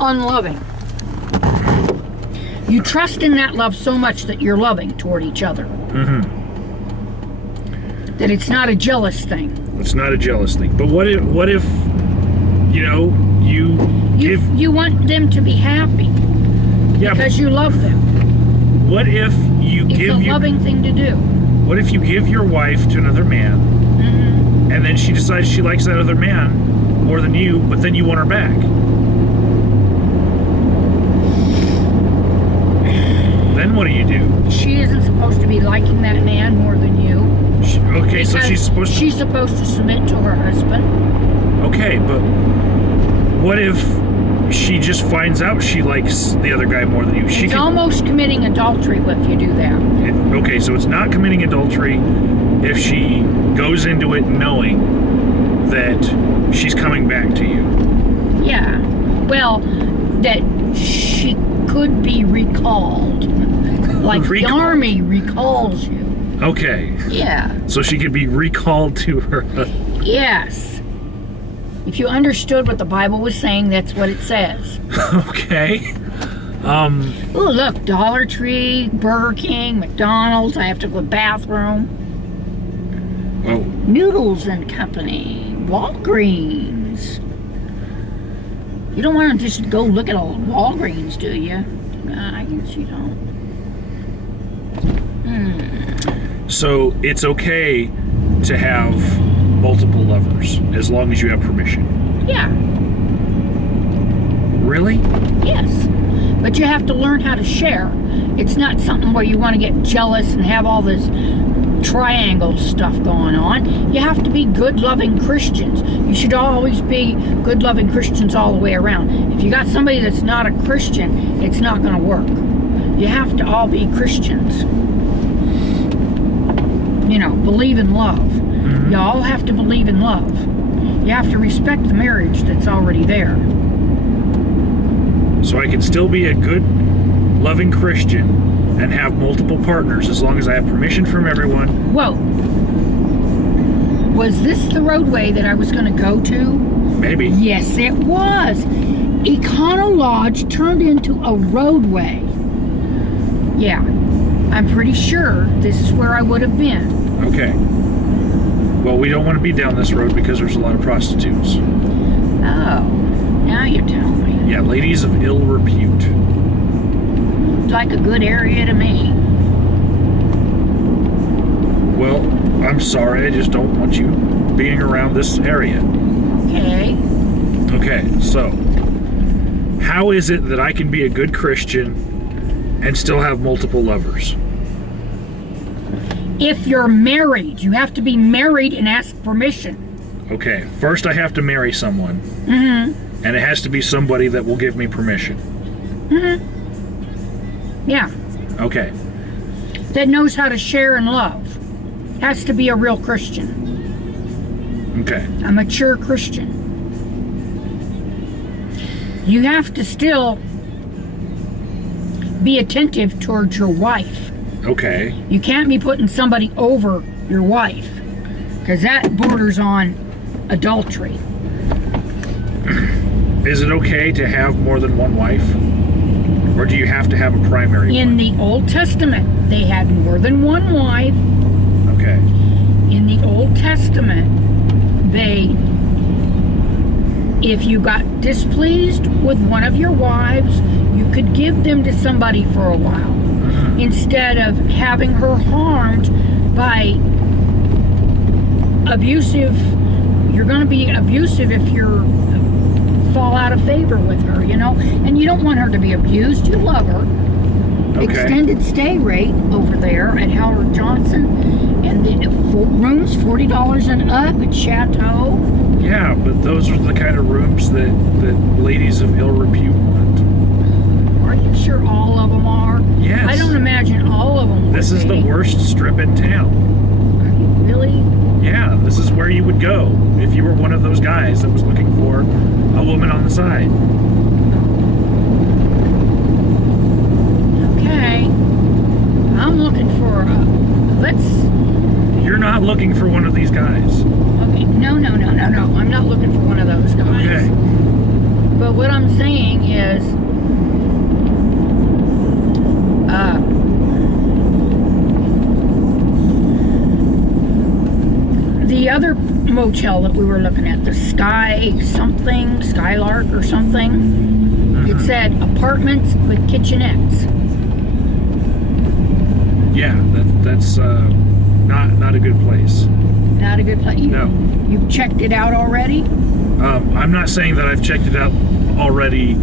unloving. You trust in that love so much that you're loving toward each other. That it's not a jealous thing. It's not a jealous thing. But what if you want them to be happy because you love them. What if you it's a loving thing to do. What if you give your wife to another man, and then she decides she likes that other man more than you, but then you want her back? Then what do you do? She isn't supposed to be liking that man more than you. Okay, so she's supposed to submit to her husband. Okay, but what if she just finds out she likes the other guy more than you? It's almost committing adultery if you do that. Okay, so it's not committing adultery if she goes into it knowing that she's coming back to you. Yeah. Well, that she could be recalled. Like the army recalls you. Okay. Yeah. So she could be recalled to her. Yes. If you understood what the Bible was saying, that's what it says. Okay. Oh, look, Dollar Tree, Burger King, McDonald's. I have to go to the bathroom. Oh. Noodles and Company, Walgreens. You don't want to just go look at all Walgreens, do you? I guess you don't. So it's okay to have multiple lovers as long as you have permission? Yeah. Really? Yes. But you have to learn how to share. It's not something where you want to get jealous and have all this triangle stuff going on. You have to be good, loving Christians. You should always be good, loving Christians all the way around. If you got somebody that's not a Christian, it's not going to work. You have to all be Christians. Believe in love. You all have to believe in love. You have to respect the marriage that's already there. So I can still be a good, loving Christian and have multiple partners as long as I have permission from everyone. Whoa. Was this the roadway that I was going to go to? Maybe. Yes, it was. Econo Lodge turned into a roadway. Yeah. I'm pretty sure this is where I would have been. Okay. Well, we don't want to be down this road because there's a lot of prostitutes. Oh, now you're telling me. Yeah, ladies of ill repute. Looks like a good area to me. Well, I'm sorry, I just don't want you being around this area. Okay. Okay, so how is it that I can be a good Christian and still have multiple lovers? If you're married, you have to be married and ask permission. Okay, first I have to marry someone. And it has to be somebody that will give me permission. Yeah. Okay. That knows how to share and love. Has to be a real Christian. Okay. A mature Christian. You have to still be attentive towards your wife. Okay. You can't be putting somebody over your wife, because that borders on adultery. Is it okay to have more than one wife? Or do you have to have a primary one? In the Old Testament, they had more than one wife. Okay. In the Old Testament, if you got displeased with one of your wives, you could give them to somebody for a while. Instead of having her harmed by abusive. You're going to be abusive if you're fall out of favor with her, and you don't want her to be abused. You love her. Okay. Extended stay rate over there at Howard Johnson, and the rooms $40 and up at Chateau. Yeah, but those are the kind of rooms that ladies of ill repute want. Are you sure all of them are? Yes. I don't imagine all of them. This is the worst strip in town. Are you really? Yeah, this is where you would go if you were one of those guys that was looking for a woman on the side. Okay. I'm looking for You're not looking for one of these guys. Okay, no. I'm not looking for one of those guys. Okay. But what I'm saying is, the other motel that we were looking at, the Skylark or something, it said apartments with kitchenettes. Yeah, that's not a good place. Not a good place. No. You've checked it out already? I'm not saying that I've checked it out already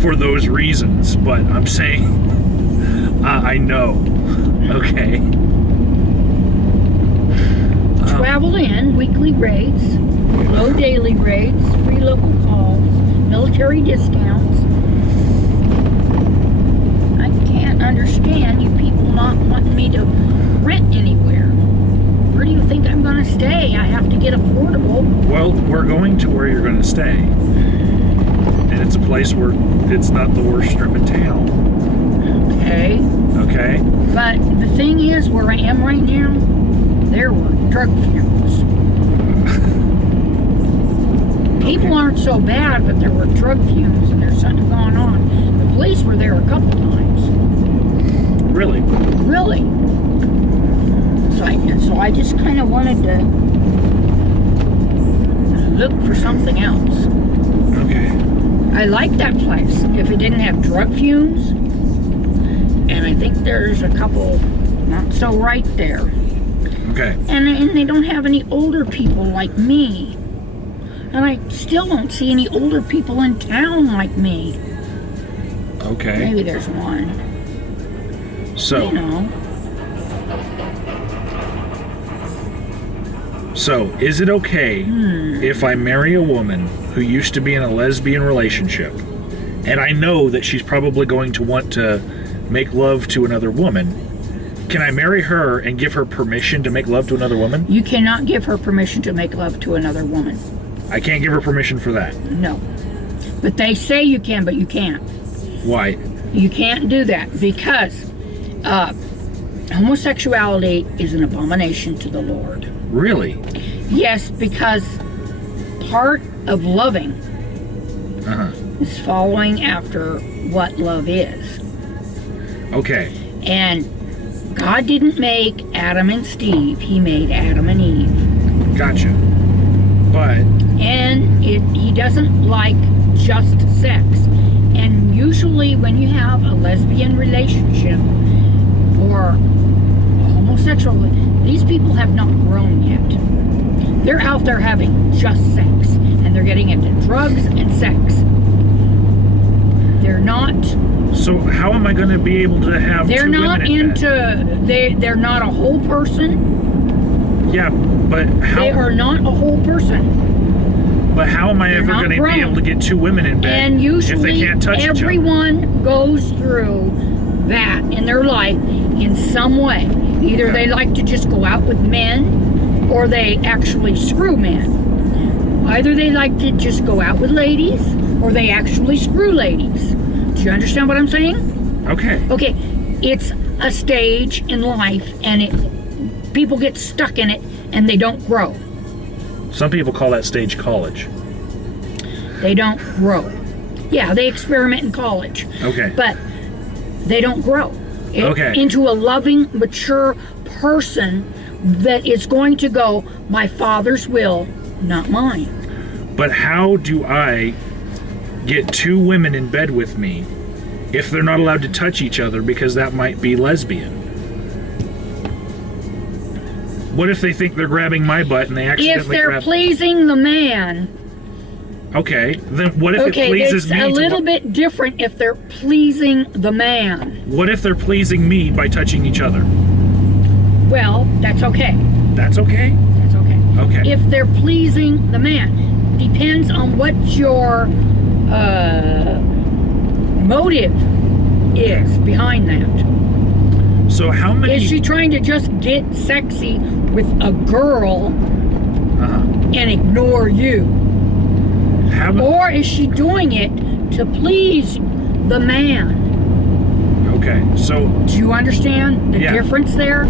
for those reasons, but I'm saying I know. Okay. Travel in, weekly rates, low daily rates, free local calls, military discounts. I can't understand you people not wanting me to rent anywhere. Where do you think I'm going to stay? I have to get affordable. Well, we're going to where you're going to stay. And it's a place where it's not the worst strip in town. Okay. Okay. But the thing is, where I am right now, there were drug fumes. People aren't so bad, but there were drug fumes and there's something going on. The police were there a couple times. Really? Really. So I just kind of wanted to look for something else. Okay. I like that place if it didn't have drug fumes. And I think there's a couple not so right there. Okay. And they don't have any older people like me. And I still don't see any older people in town like me. Okay. Maybe there's one. So. You know. So, is it okay if I marry a woman who used to be in a lesbian relationship, and I know that she's probably going to want to make love to another woman? Can I marry her and give her permission to make love to another woman? You cannot give her permission to make love to another woman. I can't give her permission for that. No. But they say you can, but you can't. Why? You can't do that because homosexuality is an abomination to the Lord. Really? Yes, because part of loving is following after what love is. Okay. And God didn't make Adam and Steve. He made Adam and Eve. Gotcha. But... And he doesn't like just sex. And usually when you have a lesbian relationship or homosexual, these people have not grown yet. They're out there having just sex. And they're getting into drugs and sex. They're not... So how am I going to be able to have They're two not women in into... They're not a whole person. Yeah, but how... They are not a whole person. But how am I ever going to be able to get two women in bed and usually if they can't touch each other? Everyone goes through that in their life in some way. Either they like to just go out with men, or they actually screw men. Either they like to just go out with ladies, or they actually screw ladies. Do you understand what I'm saying? Okay. Okay, it's a stage in life, and people get stuck in it, and they don't grow. Some people call that stage college. They don't grow. Yeah, they experiment in college. Okay. But they don't grow Okay. into a loving, mature person that is going to go, my Father's will, not mine. But how do I get two women in bed with me if they're not allowed to touch each other because that might be lesbian? What if they think they're grabbing my butt and they accidentally If they're pleasing the man... Okay, then what if it pleases me? Okay, it's a little bit different if they're pleasing the man. What if they're pleasing me by touching each other? Well, that's okay. That's okay? That's okay. Okay. If they're pleasing the man. Depends on what your motive is behind that. So how many... Is she trying to just get sexy with a girl and ignore you? Or is she doing it to please the man? Okay, so... Do you understand the difference there?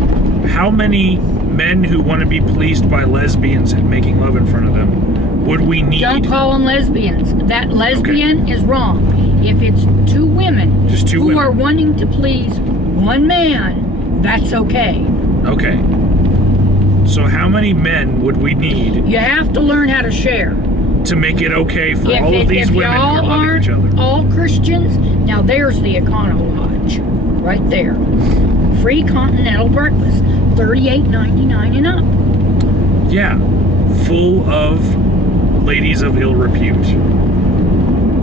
How many men who want to be pleased by lesbians and making love in front of them would we need? Don't call them lesbians. That lesbian is wrong. If it's two women Just two who women. are wanting to please one man, that's okay. Okay. So how many men would we need You have to learn how to share. to make it okay for all of these if women who y'all are loving aren't each other? all Christians, now there's the Econo Lodge, right there. Free continental breakfast, $38.99 and up. Yeah. Full of ladies of ill repute.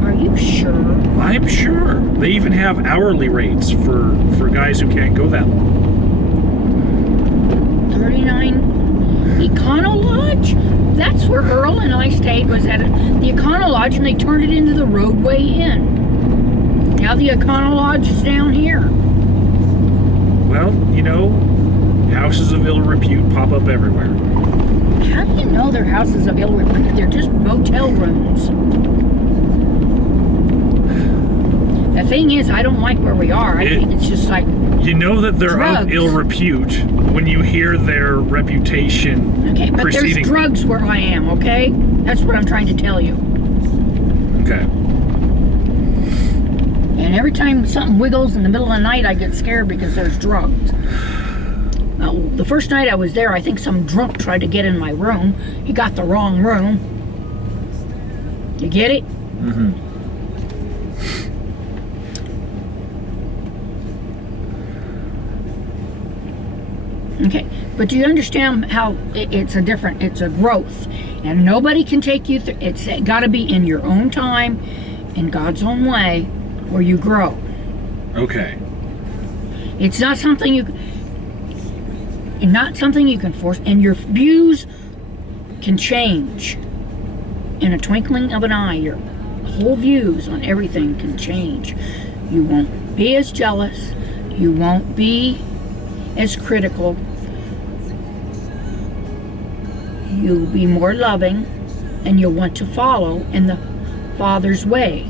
Are you sure? I'm sure. They even have hourly rates for guys who can't go that long. 39 Econo Lodge? That's where Earl and I stayed, was at the Econo Lodge, and they turned it into the Roadway Inn. Now the Econo Lodge is down here. Well, you know, houses of ill repute pop up everywhere. How do you know they're houses of ill repute? They're just motel rooms. The thing is, I don't like where we are. I think it's just like You know that they're drugs. of ill repute when you hear their reputation Okay, but preceding. there's drugs where I am, okay? That's what I'm trying to tell you. Okay. And every time something wiggles in the middle of the night, I get scared because there's drugs. The first night I was there, I think some drunk tried to get in my room. He got the wrong room. You get it? Mm-hmm. Okay, but do you understand how it's a growth, and nobody can take you through. It's got to be in your own time, in God's own way, where you grow. Okay. It's not something you can force, and your views can change in a twinkling of an eye. Your whole views on everything can change. You won't be as jealous. You won't be as critical. You'll be more loving, and you'll want to follow in the Father's way,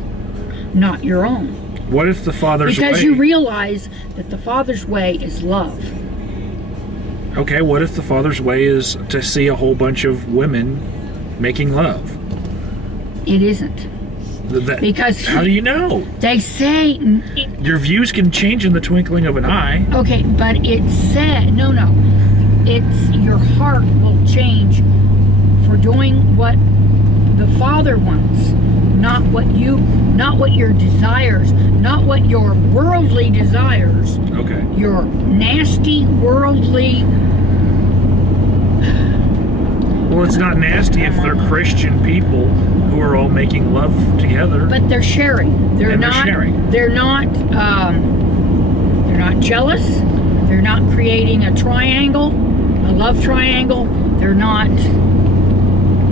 not your own. What if the Father's way... Because you realize that the Father's way is love. Okay, what if the Father's way is to see a whole bunch of women making love? It isn't. Because how do you know? They say... Your views can change in the twinkling of an eye. Okay, but it said... No. It's your heart will change for doing what the Father wants, not what your desires, not what your worldly desires. Okay. Your nasty worldly... Well, it's not nasty if they're Christian people who are all making love together. But they're sharing. They're not jealous. They're not creating a triangle, a love triangle. They're not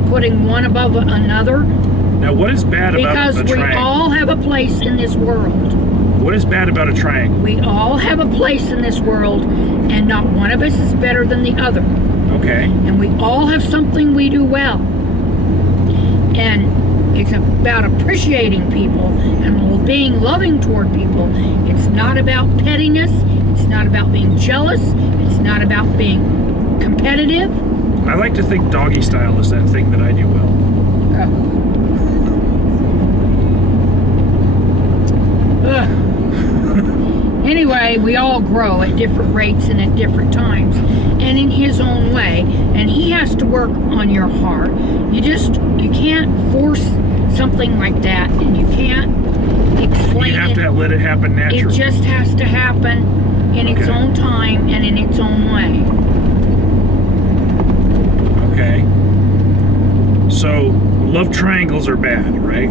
putting one above another. Now, what is bad about a triangle? Because we all have a place in this world. What is bad about a triangle? We all have a place in this world, and not one of us is better than the other. Okay. And we all have something we do well. And it's about appreciating people and being loving toward people. It's not about pettiness. It's not about being jealous. It's not about being competitive. I like to think doggy style is that thing that I do well. Anyway, we all grow at different rates and at different times and in his own way, and he has to work on your heart. You can't force something like that, and you can't explain it. You have to let it happen naturally. It just has to happen in its own time and in its own way. Okay. So, love triangles are bad, right?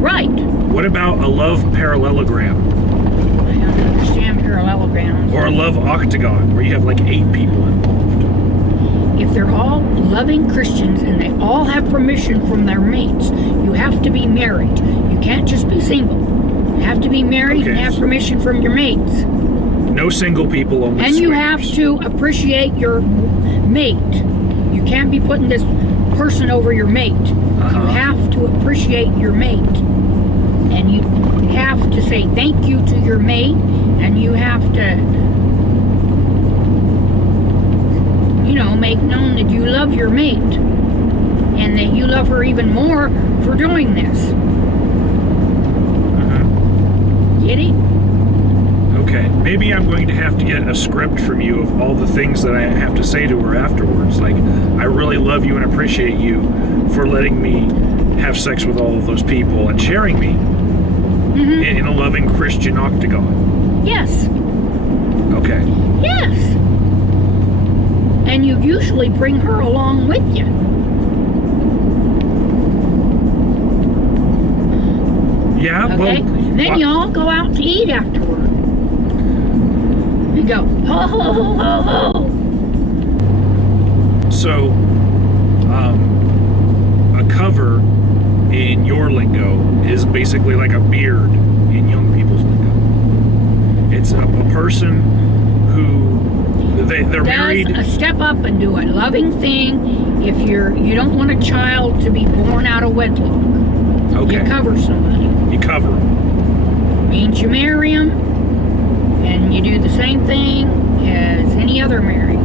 Right. What about a love parallelogram? I don't understand parallelograms. Or a love octagon, where you have like 8 people involved? If they're all loving Christians and they all have permission from their mates, you have to be married. You can't just be single. You have to be married and have permission from your mates. No single people, only And you swingers. have to appreciate your mate. You can't be putting this person over your mate. You have to appreciate your mate. And you have to say thank you to your mate, and you have to, make known that you love your mate. and that you love her even more for doing this. Get it? Okay, maybe I'm going to have to get a script from you of all the things that I have to say to her afterwards. Like, I really love you and appreciate you for letting me have sex with all of those people and sharing me in a loving Christian octagon. Yes. Okay. Yes. And you usually bring her along with you. Yeah, Okay? well... Then you all go out to eat afterward. You go, ho, ho, ho, ho, ho. So, a cover in your lingo is basically like a beard in young people's lingo. It's a person who they're married. Does a step up and do a loving thing if you don't want a child to be born out of wedlock. Okay. You cover somebody. You cover them. Means you marry them, and you do the same thing as any other marriage.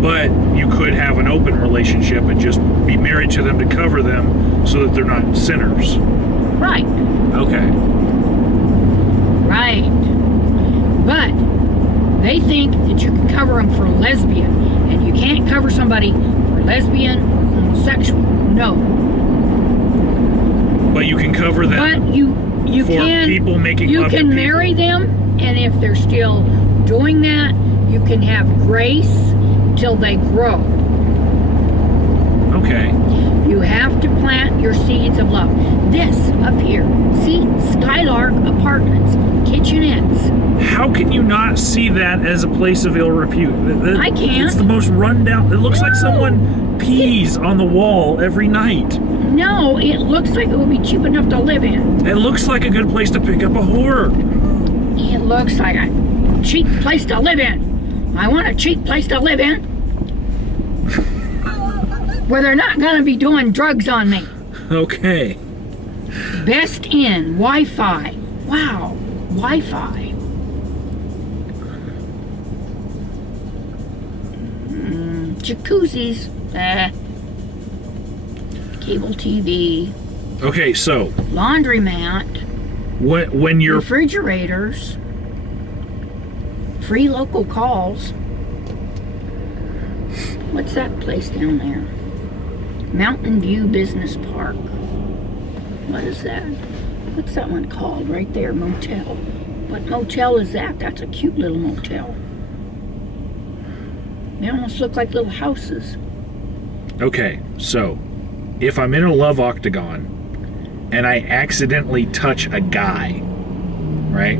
But you could have an open relationship and just be married to them to cover them so that they're not sinners. Right. Okay. Right. But they think that you can cover them for lesbian, and you can't cover somebody for lesbian or homosexual. No. But you can cover them. But you for can people making you love to can people. marry them, and if they're still doing that, you can have grace till they grow. Okay. You have to plant your seeds of love. This up here, see, Skylark Apartments, kitchenettes. How can you not see that as a place of ill repute? I can't. It's the most rundown. It looks like someone pees on the wall every night. No, it looks like it would be cheap enough to live in. It looks like a good place to pick up a whore. It looks like a cheap place to live in. I want a cheap place to live in where they're not going to be doing drugs on me. Okay. Best in Wi-Fi. Wow, Wi-Fi. Jacuzzis. Cable TV. Okay, so Laundromat. when you're Refrigerators. Free local calls. What's that place down there? Mountain View Business Park. What is that? What's that one called right there? Motel. What motel is that? That's a cute little motel. They almost look like little houses. okay, so if I'm in a love octagon and I accidentally touch a guy, right?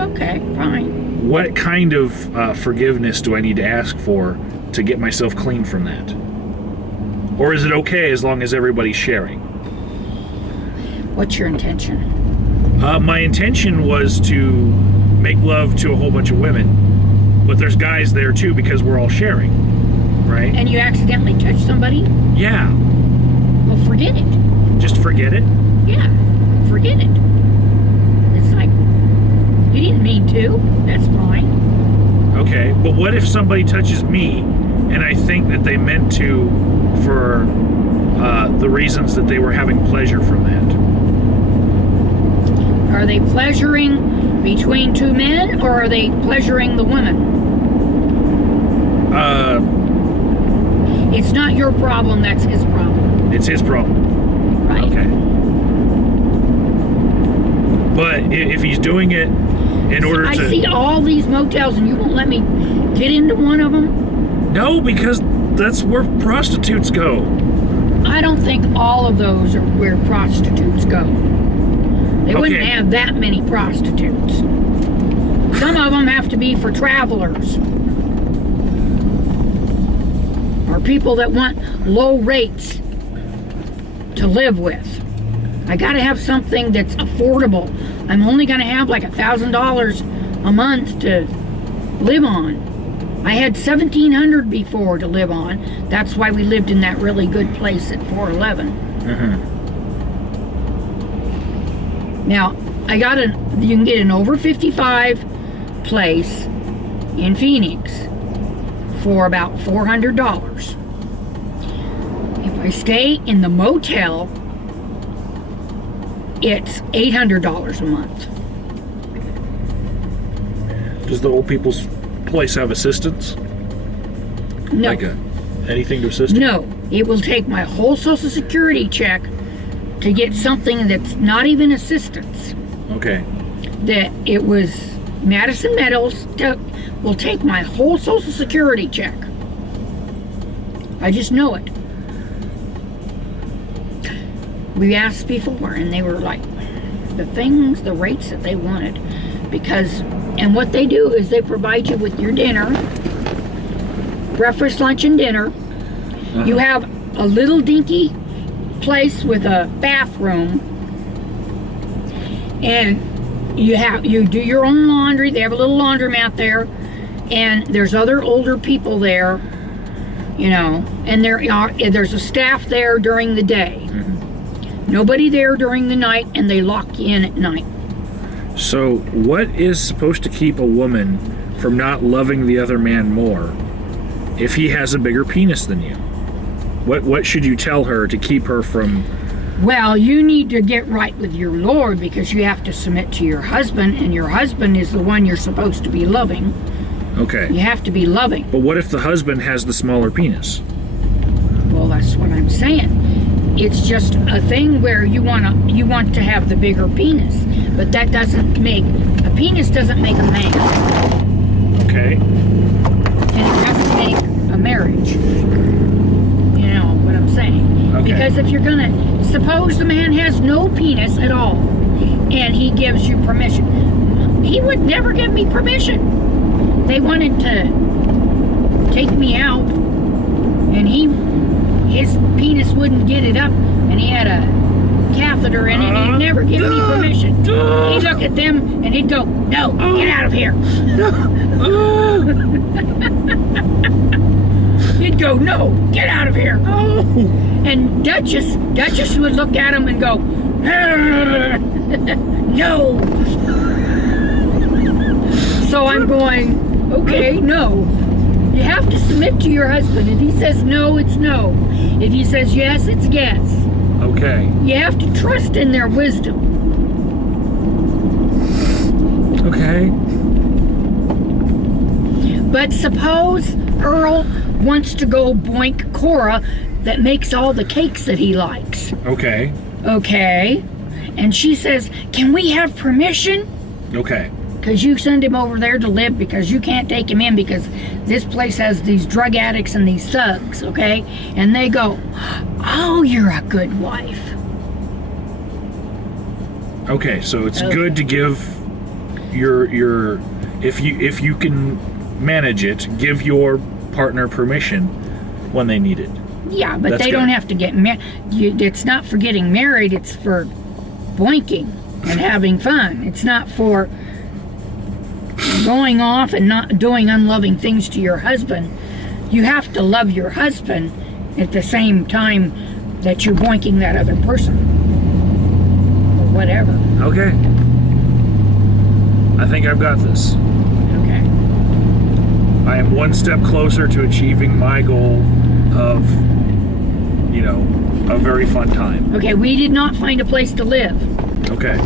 Okay, fine. What kind of forgiveness do I need to ask for to get myself clean from that? Or is it okay as long as everybody's sharing? What's your intention? My intention was to make love to a whole bunch of women, but there's guys there too because we're all sharing, right? And you accidentally touch somebody? Yeah. Well, forget it. Just forget it? Yeah, forget it. It's like, you didn't mean to. That's fine. Okay, but what if somebody touches me and I think that they meant to for the reasons that they were having pleasure from that? Are they pleasuring between two men, or are they pleasuring the women? It's not your problem, that's his problem. It's his problem. Right. Okay. But if he's doing it in order to... I see all these motels and you won't let me get into one of them? No, because that's where prostitutes go. I don't think all of those are where prostitutes go. They wouldn't have that many prostitutes. Some of them have to be for travelers. Or people that want low rates to live with. I gotta have something that's affordable. I'm only gonna have like $1,000 a month to live on. I had $1,700 before to live on. That's why we lived in that really good place at 411. Now, you can get an over 55 place in Phoenix for about $400. If I I stay in the motel, it's $800 a month. Does the old people's place have assistance? No. Like anything to assist? No. It will take my whole Social Security check to get something that's not even assistance. Okay. That it was Madison Meadows will take my whole Social Security check. I just know it. We asked before, and they were like, the rates that they wanted. Because, and what they do is they provide you with your dinner, breakfast, lunch, and dinner. You have a little dinky place with a bathroom, and you do your own laundry. They have a little laundromat there, and there's other older people there, you know, and there's a staff there during the day. Nobody there during the night, and they lock you in at night. So what is supposed to keep a woman from not loving the other man more if he has a bigger penis than you? What should you tell her to keep her from... Well, you need to get right with your Lord, because you have to submit to your husband, and your husband is the one you're supposed to be loving. Okay. You have to be loving. But what if the husband has the smaller penis? Well, that's what I'm saying. It's just a thing where you want to have the bigger penis, but that doesn't make a penis doesn't make a man. Okay. And it doesn't make a marriage. You know what I'm saying? Okay. Because if you're gonna suppose the man has no penis at all, and he gives you permission, he would never give me permission. They wanted to take me out, and his penis wouldn't get it up, and he had a catheter in it, and he'd never give me permission. He'd look at them, and he'd go, "No, get out of here." He'd go, "No, get out of here." And Duchess would look at him and go, "No." So I'm going, okay, no. You have to submit to your husband. If he says no, it's no. If he says yes, it's yes. Okay. You have to trust in their wisdom. Okay. But suppose Earl wants to go boink Cora that makes all the cakes that he likes. Okay. Okay. And she says, "Can we have permission?" Okay. Because you send him over there to live, because you can't take him in because this place has these drug addicts and these thugs, okay? And they go, "Oh, you're a good wife." Okay, so it's good to give your if you can manage it, give your partner permission when they need it. Yeah, but That's they good. don't have to get married. It's not for getting married, it's for boinking and having fun. It's not for going off and not doing unloving things to your husband. You have to love your husband at the same time that you're boinking that other person. Or whatever. Okay. I think I've got this. Okay. I am one step closer to achieving my goal of, a very fun time. Okay, we did not find a place to live. Okay.